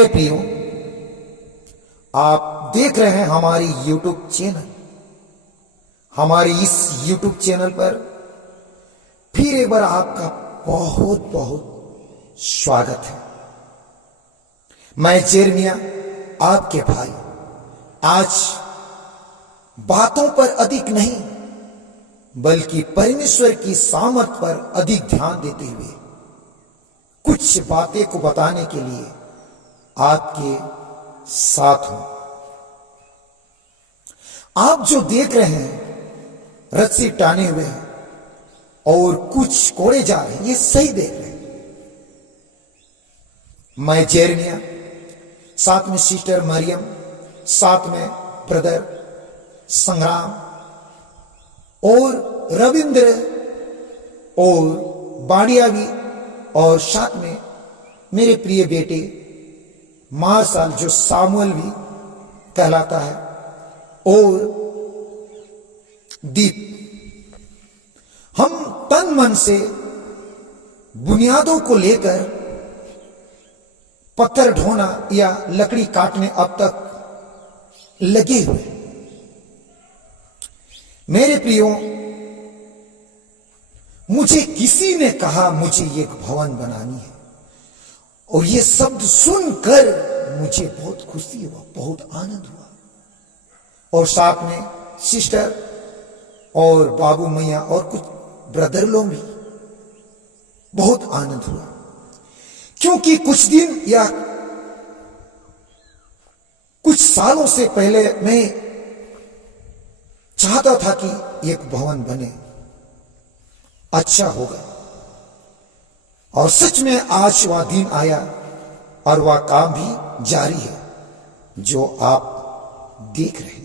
मेरे प्रियो, आप देख रहे हैं हमारी YouTube चैनल। हमारी इस YouTube चैनल पर फिर एक बार आपका बहुत बहुत स्वागत है। मैं जेरमिया, आपके भाई, आज बातों पर अधिक नहीं बल्कि परमेश्वर की सामर्थ पर अधिक ध्यान देते हुए कुछ बातें को बताने के लिए आपके साथ हूं। आप जो देख रहे हैं रस्सी टाने हुए हैं और कुछ कोड़े जा रहे हैं, ये सही देख रहे हैं। मैं जेरमिया, साथ में सिस्टर मरियम, साथ में ब्रदर संग्राम और रविंद्र और बाड़ियावी और साथ में मेरे प्रिय बेटे मार्शल जो सामुएल भी कहलाता है और दीप, हम तन मन से बुनियादों को लेकर पत्थर ढोना या लकड़ी काटने अब तक लगे हुए। मेरे प्रियो, मुझे किसी ने कहा मुझे एक भवन बनानी है और ये शब्द सुनकर मुझे बहुत खुशी हुआ, बहुत आनंद हुआ। और साथ में सिस्टर और बाबू मैया और कुछ ब्रदर लोग भी बहुत आनंद हुआ, क्योंकि कुछ दिन या कुछ सालों से पहले मैं चाहता था कि एक भवन बने, अच्छा होगा। और सच में आज वह दिन आया और वह काम भी जारी है जो आप देख रहे हैं।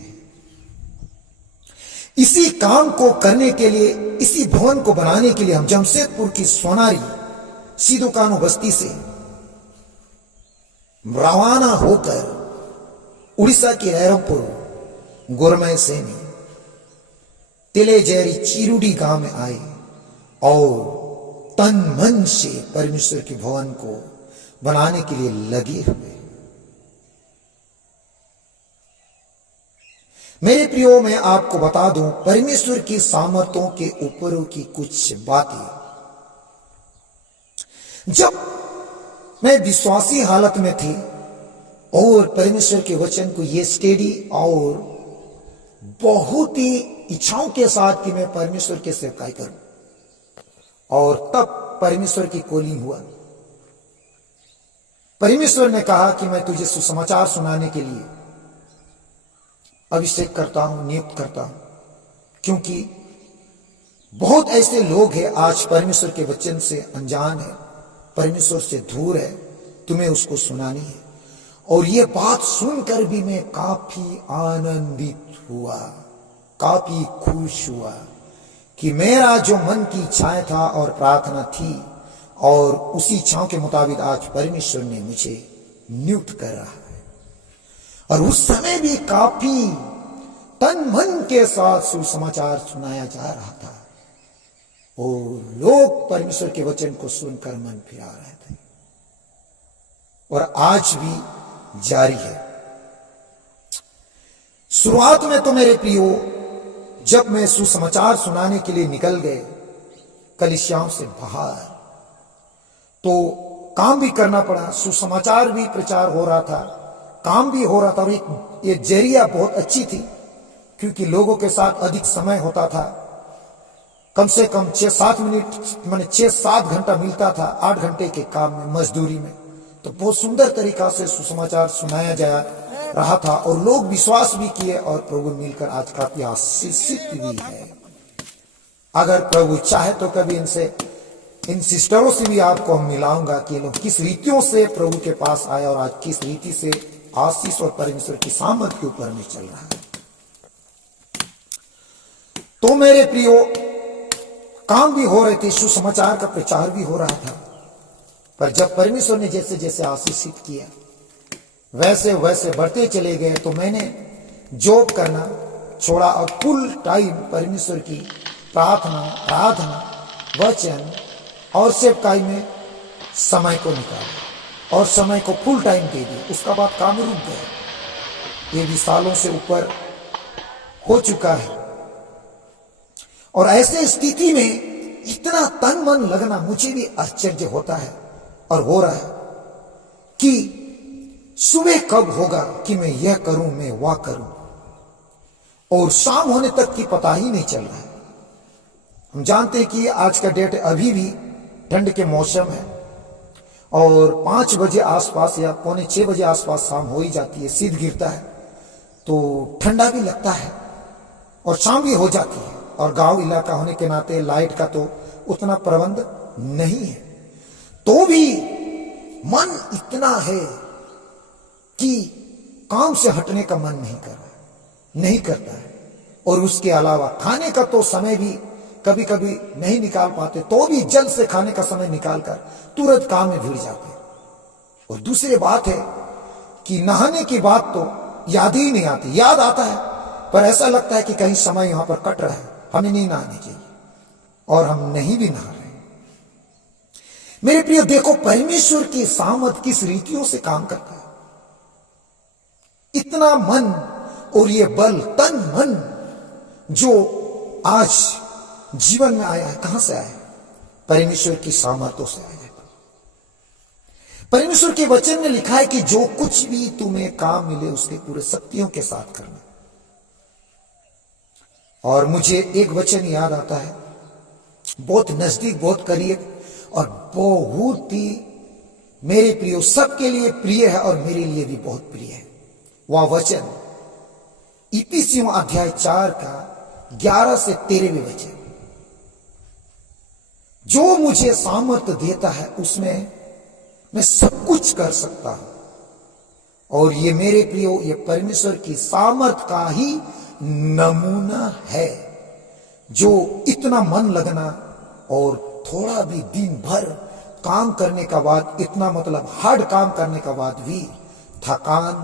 इसी काम को करने के लिए, इसी भवन को बनाने के लिए हम जमशेदपुर की सोनारी सीधोकानो बस्ती से रवाना होकर उड़ीसा के रैरमपुर, गोरमय सेनी, तिलेजेरी, चिरुडी गांव में आए और तन मन से परमेश्वर के भवन को बनाने के लिए लगे हुए। मेरे प्रियो, मैं आपको बता दूं परमेश्वर की सामर्थ्यों के ऊपर की कुछ बातें। जब मैं विश्वासी हालत में थी और परमेश्वर के वचन को ये स्टडी और बहुत ही इच्छाओं के साथ कि मैं परमेश्वर के सेवकाई करूं, और तब परमेश्वर की कॉलिंग हुआ। परमेश्वर ने कहा कि मैं तुझे सुसमाचार सुनाने के लिए अभिषेक करता हूं, नियुक्त करता हूं, क्योंकि बहुत ऐसे लोग हैं आज परमेश्वर के वचन से अनजान है, परमेश्वर से दूर है, तुम्हें उसको सुनानी है। और यह बात सुनकर भी मैं काफी आनंदित हुआ, काफी खुश हुआ कि मेरा जो मन की इच्छाएं था और प्रार्थना थी और उसी इच्छाओं के मुताबिक आज परमेश्वर ने मुझे नियुक्त कर रहा है। और उस समय भी काफी तन मन के साथ सुसमाचार सुनाया जा रहा था और लोग परमेश्वर के वचन को सुनकर मन फिरा रहे थे और आज भी जारी है। शुरुआत में तो मेरे प्रियो, जब मैं सुसमाचार सुनाने के लिए निकल गए कलीसियाओं से बाहर, तो काम भी करना पड़ा, सुसमाचार भी प्रचार हो रहा था, काम भी हो रहा था। और ये जरिया बहुत अच्छी थी क्योंकि लोगों के साथ अधिक समय होता था, कम से कम 6-7 मिनट माने 6-7 घंटा मिलता था 8 घंटे के काम में, मजदूरी में। तो बहुत सुंदर तरीका से सुसमाचार सुनाया जा रहा था और लोग विश्वास भी किए और प्रभु मिलकर आज काफी आशीषित भी है। अगर प्रभु चाहे तो कभी इन सिस्टरों से भी आपको हम मिलाऊंगा कि लोग किस रीतियों से प्रभु के पास आए और आज किस रीति से आशीष और परमेश्वर की सामर्थ के ऊपर में चल रहा है। तो मेरे प्रियो, काम भी हो रहे थे, सुसमाचार का प्रचार भी हो रहा था, पर जब परमेश्वर ने जैसे जैसे आशीषित किया वैसे वैसे बढ़ते चले गए। तो मैंने जॉब करना छोड़ा और फुल टाइम परमेश्वर की प्रार्थना, आराधना, वचन और सेवकाई में समय को निकाला। और समय को फुल टाइम दे दिया, उसका बाद काम रुक गया। ये भी सालों से ऊपर हो चुका है। और ऐसे स्थिति में इतना तन मन लगना मुझे भी आश्चर्य होता है और हो रहा है कि सुबह कब होगा कि मैं यह करूं, मैं वह करूं, और शाम होने तक की पता ही नहीं चल रहा है। हम जानते हैं कि आज का डेट अभी भी ठंड के मौसम है और 5 बजे आसपास या पौने 6 बजे आसपास शाम हो ही जाती है, शीत गिरता है तो ठंडा भी लगता है और शाम भी हो जाती है। और गांव इलाका होने के नाते लाइट का तो उतना प्रबंध नहीं है, तो भी मन इतना है कि काम से हटने का मन नहीं करता है। और उसके अलावा खाने का तो समय भी कभी कभी नहीं निकाल पाते, तो भी जल्द से खाने का समय निकालकर तुरंत काम में भिड़ जाते हैं। और दूसरी बात है कि नहाने की बात तो याद ही नहीं आती, याद आता है पर ऐसा लगता है कि कहीं समय यहां पर कट रहा है, हमें नहीं नहाने चाहिए, और हम नहीं भी नहा रहे। मेरे प्रिय देखो, परमेश्वर की सामर्थ किस रीतियों से काम करता है। इतना मन और ये बल, तन मन जो आज जीवन में आया है, कहां से आया है? परमेश्वर की सामर्थ्यों से आया है। परमेश्वर के वचन में लिखा है कि जो कुछ भी तुम्हें काम मिले उसके पूरे शक्तियों के साथ करना। और मुझे एक वचन याद आता है, बहुत नजदीक, बहुत करीब और बहुत ही मेरे प्रिय, सबके लिए प्रिय है और मेरे लिए भी बहुत प्रिय है। वह वचन इफिसियों अध्याय 4 का 11 से 13वें वचन, जो मुझे सामर्थ्य देता है उसमें मैं सब कुछ कर सकता हूं। और ये मेरे प्रियो, ये परमेश्वर की सामर्थ का ही नमूना है, जो इतना मन लगना और थोड़ा भी दिन भर काम करने का बाद, इतना मतलब हार्ड काम करने का बाद भी थकान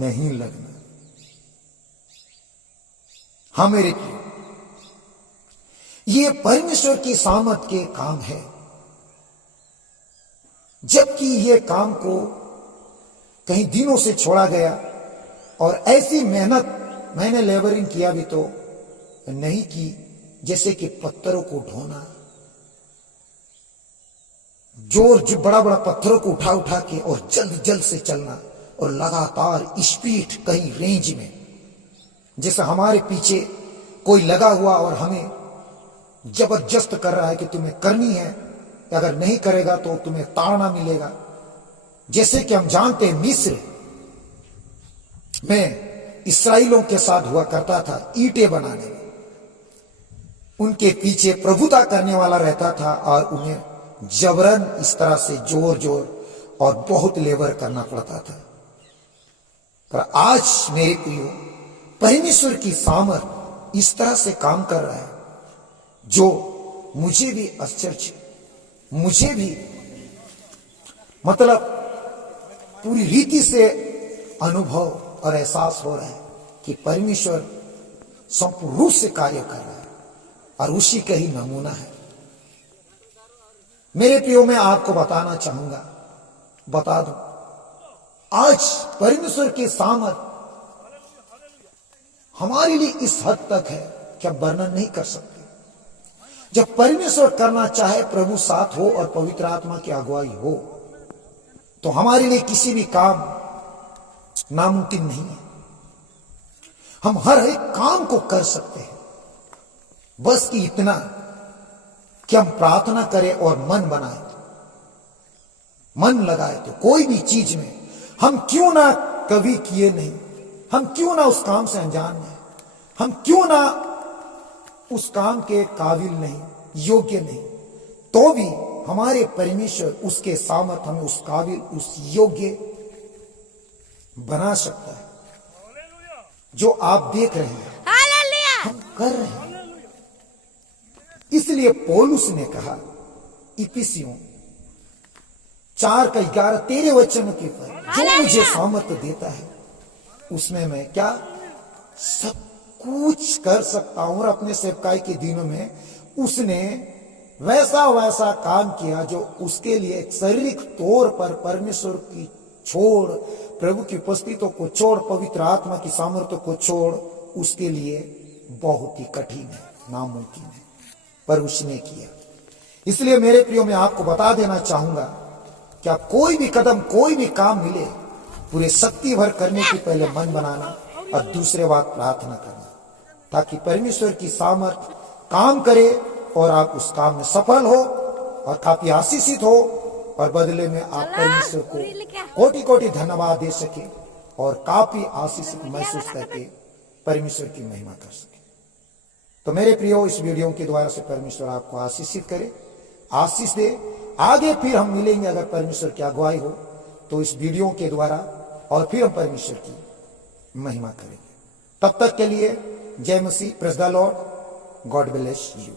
नहीं लगना। हाँ मेरे प्रियो, ये परमेश्वर की सामर्थ के काम है। जबकि ये काम को कहीं दिनों से छोड़ा गया और ऐसी मेहनत मैंने लेबरिंग किया भी तो नहीं की, जैसे कि पत्थरों को ढोना, जो बड़ा बड़ा पत्थरों को उठा उठा के और जल्द से चलना और लगातार स्पीड कहीं रेंज में, जैसे हमारे पीछे कोई लगा हुआ और हमें जबरदस्त कर रहा है कि तुम्हें करनी है, अगर नहीं करेगा तो तुम्हें ताड़ना मिलेगा। जैसे कि हम जानते हैं मिस्र में इस्राएलियों के साथ हुआ करता था, ईंटें बनाने में उनके पीछे प्रभुता करने वाला रहता था और उन्हें जबरन इस तरह से जोर और बहुत लेबर करना पड़ता था। पर आज मेरे प्रियो, परमेश्वर की सामर्थ इस तरह से काम कर रहा है जो मुझे भी आश्चर्य, मुझे भी मतलब पूरी रीति से अनुभव और एहसास हो रहा है कि परमेश्वर संपूर्ण रूप से कार्य कर रहा है और उसी का ही नमूना है। मेरे प्रियो, मैं आपको बताना चाहूंगा, बता दूं, आज परमेश्वर की सामर्थ हमारे लिए इस हद तक है कि हम वर्णन नहीं कर सकते। जब परमेश्वर करना चाहे, प्रभु साथ हो और पवित्र आत्मा की अगुवाई हो, तो हमारे लिए किसी भी काम नामुमकिन नहीं है। हम हर एक काम को कर सकते हैं, बस कि इतना कि हम प्रार्थना करें और मन बनाए, मन लगाए। तो कोई भी चीज में हम क्यों ना कभी किए नहीं, हम क्यों ना उस काम से अनजान हैं, हम क्यों ना उस काम के काबिल नहीं, योग्य नहीं, तो भी हमारे परमेश्वर उसके सामर्थ हमें उस काबिल, उस योग्य बना सकता है। जो आप देख रहे हैं, हम कर रहे हैं। इसलिए पौलुस ने कहा इफिसियों 4:11 वचन के पर, जो मुझे सामर्थ्य देता है उसमें मैं क्या सब कुछ कर सकता हूं। और अपने सेवकाई के दिनों में उसने वैसा वैसा काम किया जो उसके लिए शारीरिक तौर पर परमेश्वर की छोड़, प्रभु की उपस्थिति को छोड़, पवित्र आत्मा की सामर्थ्य को छोड़, उसके लिए बहुत ही कठिन है, नामुमकिन है, पर उसने किया। इसलिए मेरे प्रियो, मैं आपको बता देना चाहूंगा, क्या कोई भी कदम, कोई भी काम मिले, पूरे शक्ति भर करने की पहले मन बनाना और दूसरे बात प्रार्थना करना, ताकि परमेश्वर की सामर्थ काम करे और आप उस काम में सफल हो और काफी आशीषित हो, और बदले में आप परमेश्वर को कोटि कोटि धन्यवाद दे सके और काफी आशीषित महसूस करके परमेश्वर की महिमा कर सके। तो मेरे प्रियो, इस वीडियो के द्वारा से परमेश्वर आपको आशीषित करे, आशीष दे। आगे फिर हम मिलेंगे, अगर परमेश्वर की अगुवाई हो तो इस वीडियो के द्वारा, और फिर हम परमेश्वर की महिमा करेंगे। तब तक के लिए जय मसीह, praise the lord, god bless you.